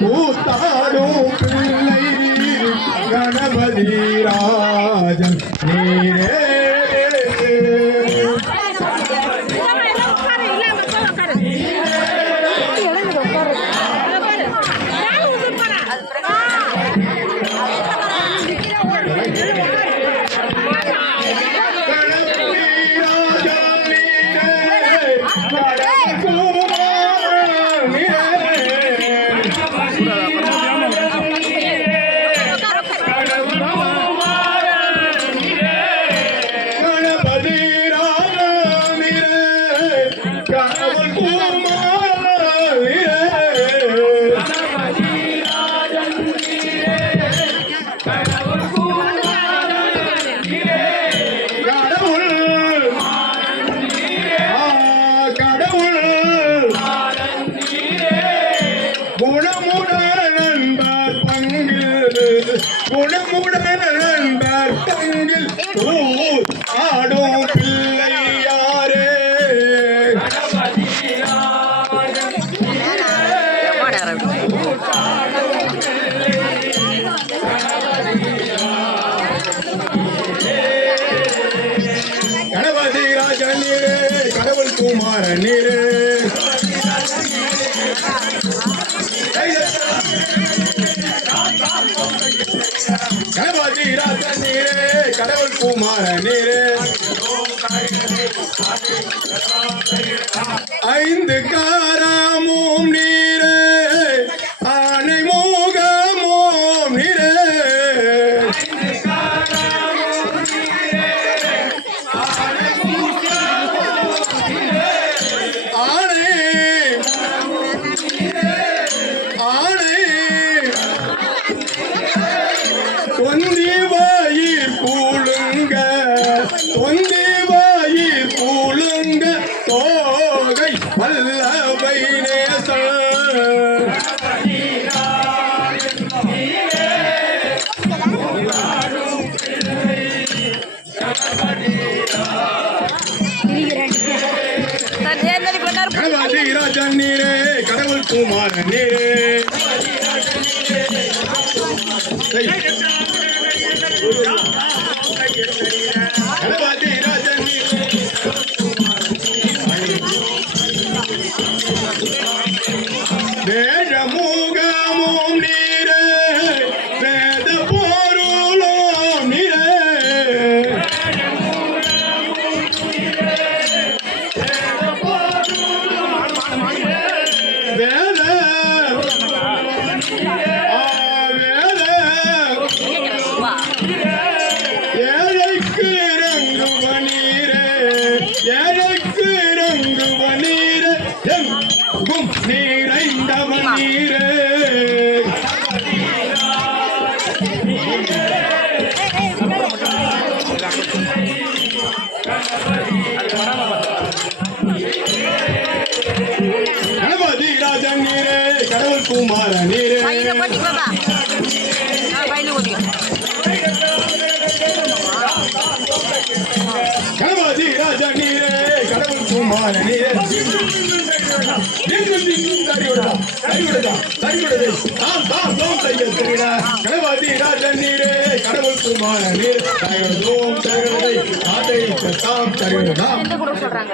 கூத்தாடும் பிள்ளை கணபதி ராஜன் நீரே. குணமுடன் நண்பர் பங்கில் ஆடும் பிள்ளை யாரே. கணபதி ராஜன் நீரே கடவுள் குமாரன் நீரே. கணபதி ராஜன் நீரே கடவுள் குமாரன் நீரே. ஐந்து காரமும் நீரே ஆனை மோகமும் நீரே. தொந்தி வாயிற் கூழுங்க தொந்தி வாயிற் கூழுங்க தோகை வல்லவை நேச. கணபதி ராஜன் நீரே கடவுள் குமாரன் நீரே. கணபதி ராஜன் வேத மூகமும் நீரே வேத பொருளும் நீரே. வேத ஏழைக்கு ரங்குவனீரே ஏழைக்கு ரங்குவனீரே எங்கும் நீரைந்தவன் நீரே. கணபதி ராஜன் நீரே கடவுள் குமாரன் நீரே. கணபதி ராஜன் நீரே கடவுள் குமாரன் நீரே. கணபதி ராஜன் நீரே கடவுள் குமாரன் நீரே. சொல்றாங்க